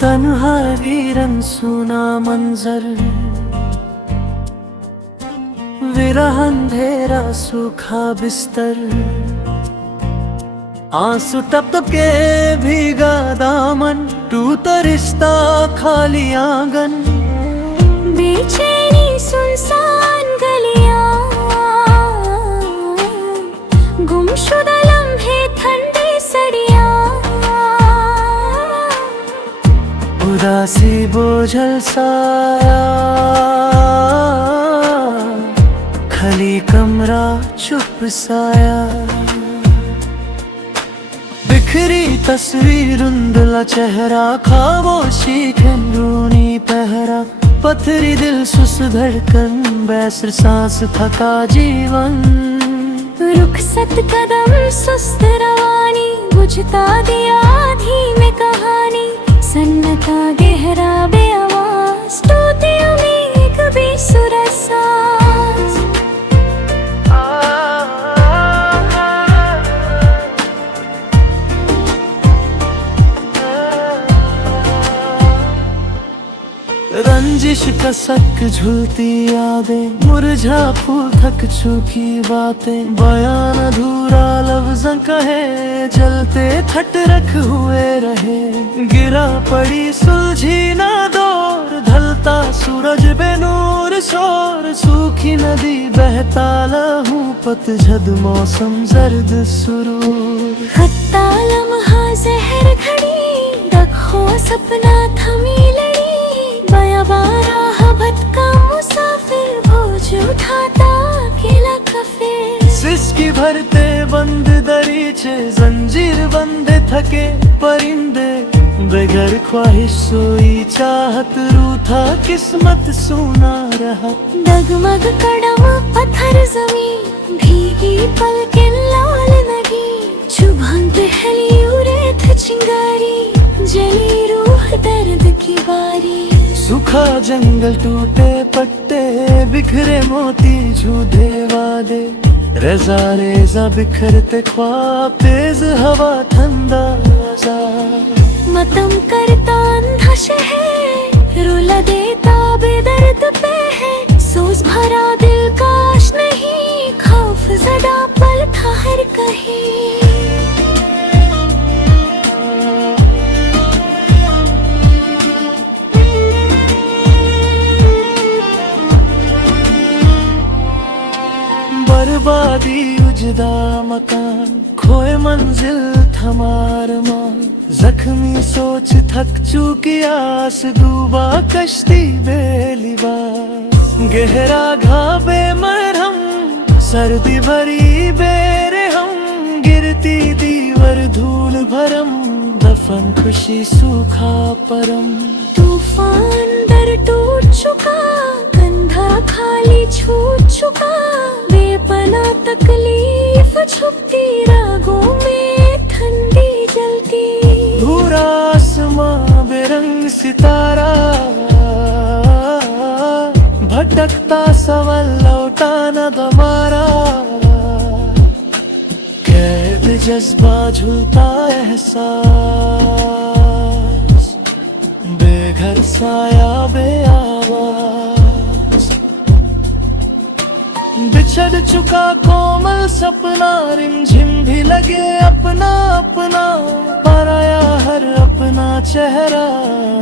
तन्हा वीरन सुना मंजर, विरह अंधेरा सूखा बिस्तर, आंसू टप टप के भीगा दामन, टूटा रिश्ता खाली आंगन, बेचैनी सुनसान गलियां, गुमशुदा लम्हे ठंडी सड़ियां, उदासी बोझल साया, खाली कमरा चुप साया, बिखरी तस्वीर धुंधला चेहरा, खामोशी खंडूनी पहरा, पथरी दिल सुस धड़कन, बैसर सांस थका जीवन, रुखसत कदम सुस्त रवानी, बुझता दिया धीमे कहानी, सन्नता गहरा बेआवाज, टूटी उम्मीद बेसुर सांस। रंजिश कसक झुलती यादें, मुरझा फूल थक चुकी बातें, बयान अधूरा लफ्ज़ कहे, जलते खटरख हुए रहे, गिरा पड़ी सुलझी ना दौर, ढलता सूरज बेनूर शोर, सूखी नदी बहता लहू, पतझड़ मौसम जर्द सुरूर, खत्ता लम्हा जहर घड़ी, रखो सपना थमी लड़ी, बयाबारा भटका मुसाफिर, बोझ उठाता अकेला कफिर, सिसकी भरते बंद दरीचे, जंजीर बंदे थके परिंदे, बेघर ख्वाहिश सोई चाहत, रूठा किस्मत सूना रहा, डगमग कड़म पत्थर जमीन, भीगी पलके लाल नगी, चुभन पहली उरेत चिंगारी, जली रूह दर्द की बारी, सूखा जंगल टूटे पट्टे, बिखरे मोती झूठे वादे, रेजा रेजा बिखरते ख्वाब, तेज हवा ठंडा मतम करता अंधा शहर, रुला देता बेदर्द पे है, सोच भरा दिल काश नहीं, खौफ ज़दा पल था हर कहीं। बर्बादी उजदा मकान, खोए मंजिल थमार मान, जख्मी सोच थक चुकी आस, डूबा कश्ती बेलिबास, गहरा घावे मरहम, सर्दी भरी बेरहम, गिरती दीवर धूल भरम, दफन खुशी सूखा परम, तूफान दर टूट चुका, कंधा खाली छूट चुका, बेपना तकलीफ छुपती रागों में ठंडी जलती, भूरा आसमां बेरंग सितारा, भटकता सवल लौटाना दोबारा, कैद जज्बा झूलता एहसास, बेघर साया बेआवाज, बिछड़ चुका कोमल सपना, रिमझिम भी लगे अपना अपना, पराया हर अपना चेहरा,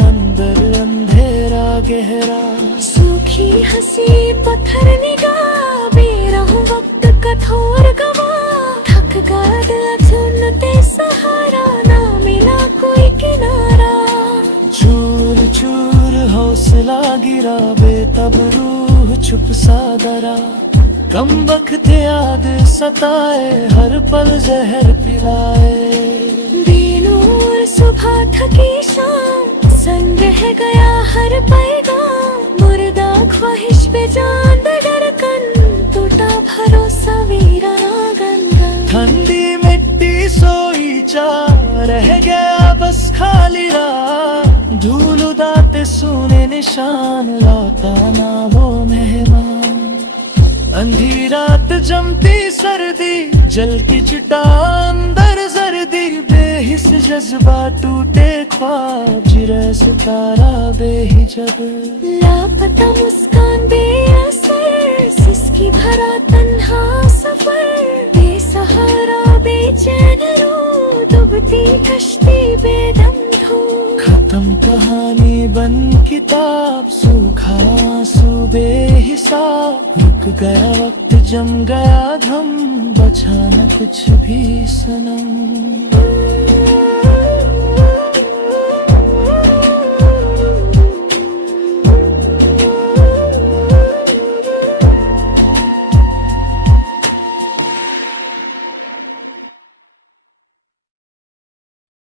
अंदर अंधेरा गहरा, सूखी हंसी पत्थर निगाह, बेरहम वक्त कठोर गवा, थक गया दिल सुनते सहारा, ना मिला कोई किनारा, चूर चूर हौसला गिरा, बेतब रूह चुप सा डरा, कम वक्त याद सताए, हर पल जहर पिलाए, बेनूर सुबह थकी शाम, सन रह गया हर पैगाम, मुर्दा ख्वाहिश पे जान धड़कन, टूटा भरोसा वीराना गंगा, ठंडी मिट्टी सोई चा, रह गया बस खाली राह, धूल उड़ाते सोने निशान, लौटा ना वो मेहमान, अंधी रात जमती सर्दी, जलती चिता अंदर जर्दी, बेहिस जज्बा टूटे ख्वाब जिरे सितारा बेहिजब। लापता मुस्कान बेअसर, सिसकी भरा तन्हा सफर, बेसहारा बेचैन रूह, डूबती कश्ती बेदम धूप। खत्म कहानी बन किताब, सूखा आंसू बेहिसाब, रुक गया वक्त जम गया धम, बचा न कुछ भी सनम।